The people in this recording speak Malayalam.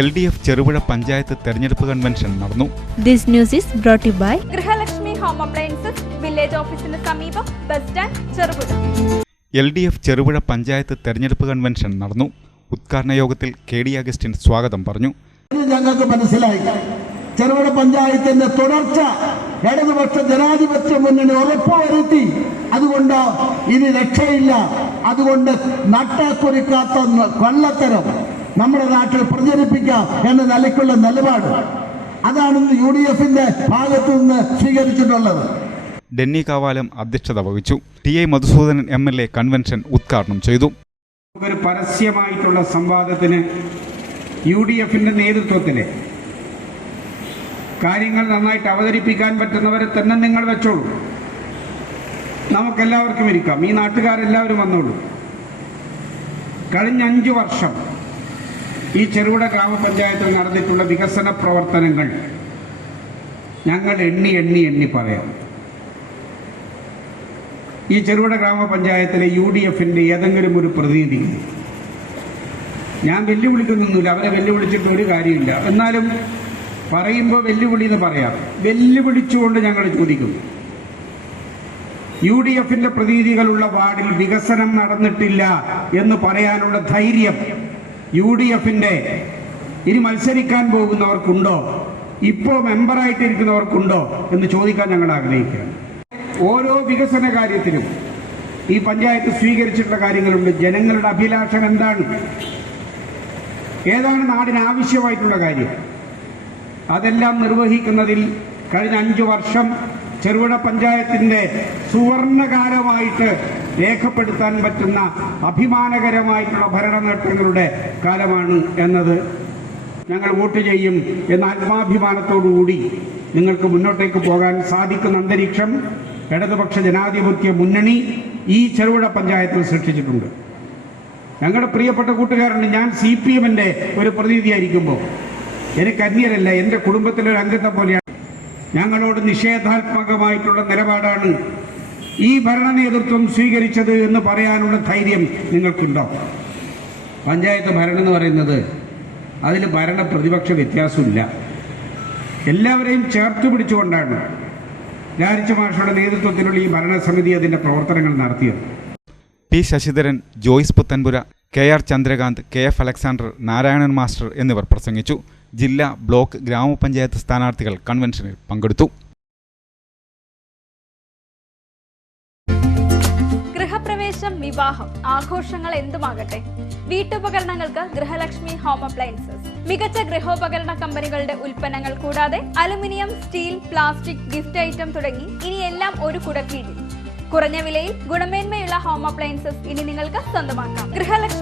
L D F Cherupuzha panchayat തെരഞ്ഞെടുപ്പ് കൺവെൻഷൻ നടന്നു. This news is brought to you by Grihalakshmi home appliances village ഓഫീസിന് സമീപം bus stand Cherupuzha. L D F Cherupuzha panchayat തെരഞ്ഞെടുപ്പ് കൺവെൻഷൻ നടന്നു. ഉദ്ഘാടന യോഗത്തിൽ കെ ഡി അഗസ്റ്റിൻ സ്വാഗതം പറഞ്ഞു. ഞങ്ങൾക്ക് മനസ്സിലായി. ചെറുപുഴ പഞ്ചായത്തിന്റെ തുടർച്ച ഇടതുപക്ഷ ജനാധിപത്യ മുന്നണി ഉറപ്പുവരുത്തി അതുകൊണ്ട് ഇനി രക്ഷയില്ല. അതുകൊണ്ട് നട്ടക്കുറിക്കാത്ത കൊള്ളത്തരം. നമ്മുടെ നാട്ടിൽ പ്രചരിപ്പിക്കാം എന്ന നിലയ്ക്കുള്ള നിലപാട്. അതാണ് ഇന്ന് യു ഡി എഫിന്റെ ഭാഗത്തു നിന്ന് സ്വീകരിച്ചിട്ടുള്ളത്. ഡെന്നി കാവാലം അധ്യക്ഷത വഹിച്ചു. T I Madhusoodanan M L A convention ഉദ്ഘാടനം ചെയ്തു. ഒരു പരസ്യമായിട്ടുള്ള സംവാദത്തിന് യു ഡി എഫിന്റെ നേതൃത്വത്തിൽ കാര്യങ്ങൾ നന്നായിട്ട് അവതരിപ്പിക്കാൻ പറ്റുന്നവരെ തന്നെ നിങ്ങൾ വെച്ചോളൂ. നമുക്കെല്ലാവർക്കും ഇരിക്കാം. ഈ നാട്ടുകാരെല്ലാവരും വന്നോളൂ. കഴിഞ്ഞ അഞ്ചു വർഷം ഈ ചെറുകിട ഗ്രാമപഞ്ചായത്തിൽ നടന്നിട്ടുള്ള വികസന പ്രവർത്തനങ്ങൾ ഞങ്ങൾ എണ്ണി എണ്ണി എണ്ണി പറയാം. ഈ ചെറുകിട ഗ്രാമപഞ്ചായത്തിലെ യു ഡി എഫിന്റെ ഏതെങ്കിലും ഒരു പ്രതിനിധി ഞാൻ വെല്ലുവിളിക്കുന്നൊന്നുമില്ല അവരെ വെല്ലുവിളിച്ചിട്ട് ഒരു കാര്യമില്ല. എന്നാലും പറയുമ്പോൾ വെല്ലുവിളി എന്ന് പറയാം. വെല്ലുവിളിച്ചുകൊണ്ട് ഞങ്ങൾ ചോദിക്കും. യു ഡി എഫിന്റെ പ്രതിനിധികളുള്ള വാർഡിൽ വികസനം നടന്നിട്ടില്ല എന്ന് പറയാനുള്ള ധൈര്യം യു ഡി എഫിന്റെ ഇനി മത്സരിക്കാൻ പോകുന്നവർക്കുണ്ടോ? ഇപ്പോ മെമ്പറായിട്ടിരിക്കുന്നവർക്കുണ്ടോ എന്ന് ചോദിക്കാൻ ഞങ്ങൾ ആഗ്രഹിക്കുകയാണ്. ഓരോ വികസന കാര്യത്തിലും ഈ പഞ്ചായത്ത് സ്വീകരിച്ചിട്ടുള്ള കാര്യങ്ങളുണ്ട്. ജനങ്ങളുടെ അഭിലാഷം എന്താണ്? ഏതാണ് നാടിന് ആവശ്യമായിട്ടുള്ള കാര്യം? അതെല്ലാം നിർവഹിക്കുന്നതിൽ കഴിഞ്ഞ അഞ്ചു വർഷം ചെറുപുഴ പഞ്ചായത്തിന്റെ സുവർണകാലമായിട്ട് രേഖപ്പെടുത്താൻ പറ്റുന്ന അഭിമാനകരമായിട്ടുള്ള ഭരണ നേട്ടങ്ങളുടെ കാലമാണ് എന്നത് ഞങ്ങൾ വോട്ട് ചെയ്യും എന്ന ആത്മാഭിമാനത്തോടുകൂടി നിങ്ങൾക്ക് മുന്നോട്ടേക്ക് പോകാൻ സാധിക്കുന്ന അന്തരീക്ഷം ഇടതുപക്ഷ ജനാധിപത്യ മുന്നണി ഈ ചെറുപുഴ പഞ്ചായത്തിൽ സൃഷ്ടിച്ചിട്ടുണ്ട്. ഞങ്ങളുടെ പ്രിയപ്പെട്ട കൂട്ടുകാരുണ്ട് ഞാൻ സി പി എമ്മിന്റെ ഒരു പ്രതിനിധിയായിരിക്കുമ്പോൾ എനിക്ക് അന്യരല്ല എന്റെ കുടുംബത്തിലെ ഒരു അംഗത്തെ പോലെയാണ് ഞങ്ങളോട് നിഷേധാത്മകമായിട്ടുള്ള നിലപാടാണ് ഈ ഭരണ നേതൃത്വം സ്വീകരിച്ചത് എന്ന് പറയാനുള്ള ധൈര്യം നിങ്ങൾക്കുണ്ടോ? പഞ്ചായത്ത് ഭരണം എന്ന് പറയുന്നത് അതിൽ ഭരണ പ്രതിപക്ഷ വ്യത്യാസമില്ല. എല്ലാവരെയും ചേർത്ത് പിടിച്ചുകൊണ്ടാണ് രാജിച്ച മാഷയുടെ നേതൃത്വത്തിലുള്ള ഈ ഭരണസമിതി അതിന്റെ പ്രവർത്തനങ്ങൾ നടത്തിയത്. P Sasidharan Joyce Puthenpura K R Chandrakanth K F Alexander Narayanan master എന്നിവർ പ്രസംഗിച്ചു. ജില്ലാ ബ്ലോക്ക് ഗ്രാമപഞ്ചായത്ത് സ്ഥാനാർത്ഥികൾ കൺവെൻഷനിൽ പങ്കെടുത്തു. ഗൃഹപ്രവേശം വിവാഹം ആഘോഷങ്ങൾ എന്തുമാകട്ടെ? വീട്ടുപകരണങ്ങൾക്ക് ഗൃഹലക്ഷ്മി ഹോം അപ്ലയൻസസ്. മികച്ച ഗൃഹോപകരണ കമ്പനികളുടെ ഉൽപ്പന്നങ്ങൾ കൂടാതെ aluminium steel plastic gift item തുടങ്ങി ഇനി എല്ലാം ഒരു കുടക്കീഴിൽ. കുറഞ്ഞ വിലയിൽ ഗുണമേന്മയുള്ള ഹോം അപ്ലയൻസസ് ഇനി നിങ്ങൾക്ക് സ്വന്തമാക്കാം. ഗൃഹലക്ഷ്മി